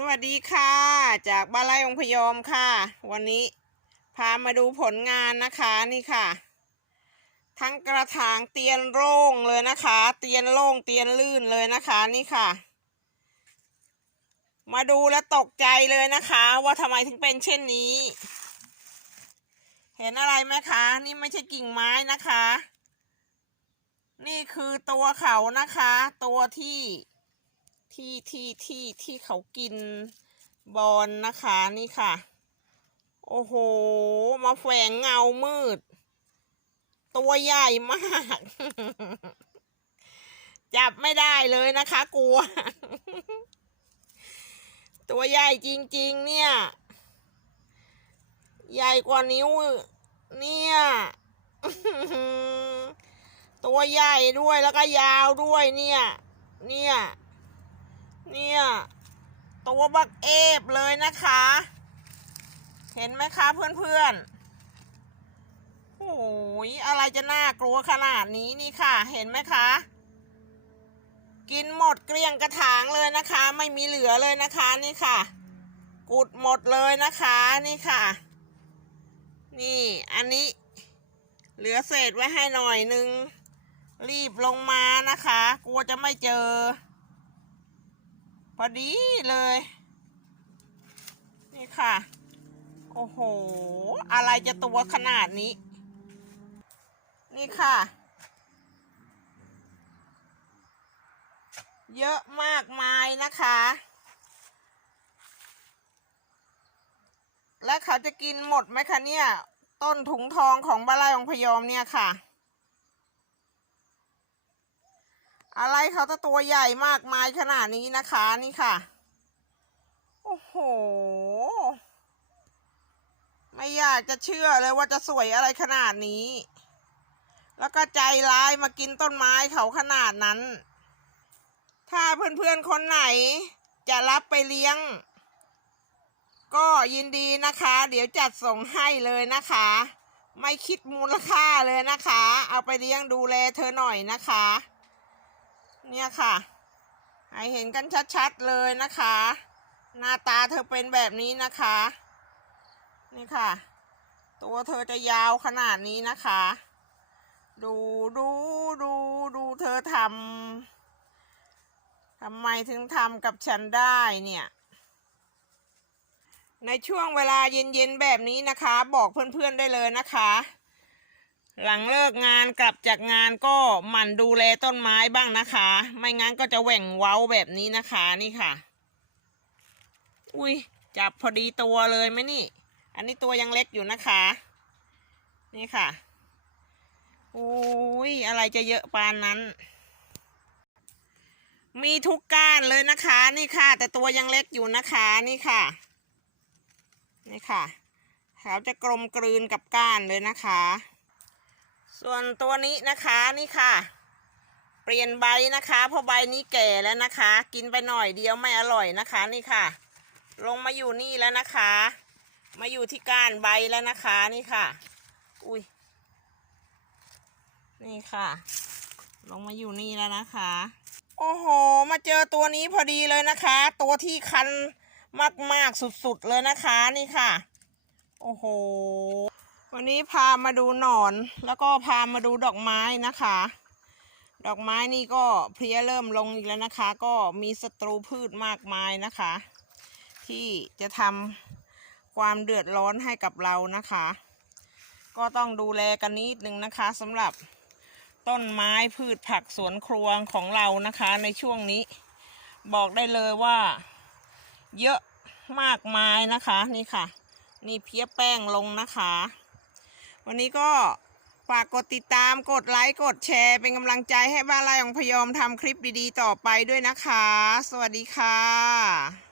สวัสดีค่ะ จากบ้านไร่องพยอมค่ะ วันนี้พามาดูผลงานนะคะนี่ค่ะ ทั้งกระถางเตียนโล่งเลยนะคะ เตียนโล่งเตียนลื่นเลยนะคะนี่ค่ะ มาดูแล้วตกใจเลยนะคะ ว่าทำไมถึงเป็นเช่นนี้ เห็นอะไรไหมคะ นี่ไม่ใช่กิ่งไม้นะคะ นี่คือตัวเขานะคะ ตัวที่ ที่ที่ที่ที่เขากินบอลนะคะนี่ค่ะ โอ้โห มาแฝงเงามืด ตัวใหญ่มาก จับไม่ได้เลยนะคะ กลัว ตัวใหญ่จริง ๆ เนี่ย ใหญ่กว่านิ้ว เนี่ยตัวใหญ่ด้วยแล้วก็ยาวด้วยเนี่ย เนี่ย เนี่ยตัวบักเอฟเลยนะคะ เห็นไหมคะเพื่อนๆโอ้ยอะไรจะน่ากลัวขนาดนี้นี่ค่ะ เห็นไหมคะ กินหมดเกลี้ยงกระถางเลยนะคะ ไม่มีเหลือเลยนะคะนี่ค่ะ กุดหมดเลยนะคะนี่ค่ะ นี่อันนี้เหลือเศษไว้ให้หน่อยนึง รีบลงมานะคะ กลัวจะไม่เจอ พอดีเลย นี่ค่ะ โอ้โห อะไรจะตัวขนาดนี้ นี่ค่ะ เยอะมากมายนะคะ และเขาจะกินหมดไหมคะเนี่ย ต้นถุงทองของบานไร่องพยอมเนี่ยค่ะ อะไรเขาจะตัวใหญ่มากมายขนาดนี้นะคะนี่ค่ะ โอ้โห ไม่อยากจะเชื่อเลยว่าจะสวยอะไรขนาดนี้ แล้วก็ใจร้ายมากินต้นไม้เขาขนาดนั้น ถ้าเพื่อนๆคนไหนจะรับไปเลี้ยง ก็ยินดีนะคะ เดี๋ยวจัดส่งให้เลยนะคะ ไม่คิดมูลค่าเลยนะคะ เอาไปเลี้ยงดูแลเธอหน่อยนะคะ เนี่ยค่ะ ให้เห็นกันชัดๆเลยนะคะ หน้าตาเธอเป็นแบบนี้นะคะ นี่ค่ะ ตัวเธอจะยาวขนาดนี้นะคะ ดูดูดูดูเธอทำทำไมถึงทำกับฉันได้เนี่ย ในช่วงเวลาเย็นๆแบบนี้นะคะ บอกเพื่อนๆได้เลยนะคะ หลังเลิกงานกลับจากงานก็หมั่นดูแลต้นไม้บ้างนะคะ ไม่งั้นก็จะแหว่งเว้าแบบนี้นะคะนี่ค่ะ อุ้ยจับพอดีตัวเลยไหมนี่ อันนี้ตัวยังเล็กอยู่นะคะ นี่ค่ะอุ้ยอะไรจะเยอะปานนั้น มีทุกก้านเลยนะคะ นี่ค่ะ แต่ตัวยังเล็กอยู่นะคะนี่ค่ะ นี่ค่ะเขาจะกลมกลืนกับก้านเลยนะคะ ส่วนตัวนี้นะคะนี่ค่ะ เปลี่ยนใบนะคะเพราะใบนี้แก่แล้วนะคะ กินไปหน่อยเดียวไม่อร่อยนะคะนี่ค่ะ ลงมาอยู่นี่แล้วนะคะ มาอยู่ที่ก้านใบแล้วนะคะนี่ค่ะ อุ้ยนี่ค่ะ ลงมาอยู่นี่แล้วนะคะ โอ้โห มาเจอตัวนี้พอดีเลยนะคะ ตัวที่คันมากๆสุดๆเลยนะคะนี่ค่ะ โอ้โห วันนี้พามาดูหนอน แล้วก็พามาดูดอกไม้นะคะ ดอกไม้นี่ก็เพลียเริ่มลงอีกแล้วนะคะ ก็มีศัตรูพืชมากมายนะคะ ที่จะทำความเดือดร้อนให้กับเรานะคะ ก็ต้องดูแลกันนิดนึงนะคะสำหรับต้นไม้พืชผักสวนครัวของเรานะคะในช่วงนี้ บอกได้เลยว่า เยอะมากมายนะคะนี่ค่ะ นี่เพี้ยแป้งลงนะคะ วันนี้ก็ฝากกดติดตามกดไลค์กดแชร์ เป็นกำลังใจให้บ้านลายของพยอมทำคลิปดีๆต่อไปด้วยนะคะ สวัสดีค่ะ